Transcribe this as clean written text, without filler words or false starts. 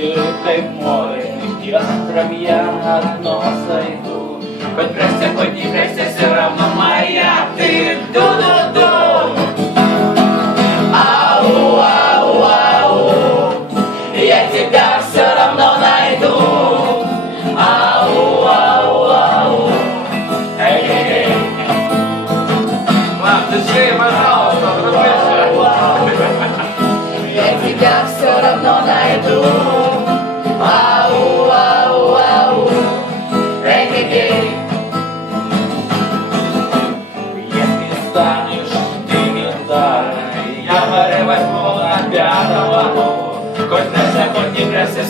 ты рыбкой в море, театром я одно сойду. Хоть пресся, хоть не пресся, все равно моя ты. Ду-ду-ду. Ау, ау, ау, я тебя все равно найду. Ау, ау, ау, эй-эй-эй. Мам, дыши, пожалуйста, Я тебя все равно найду. Ау, ау, ау, эй-эй-эй. Если станешь ты гитарой, я море возьму на пятом ладу. Хоть пресся, хоть не пресся,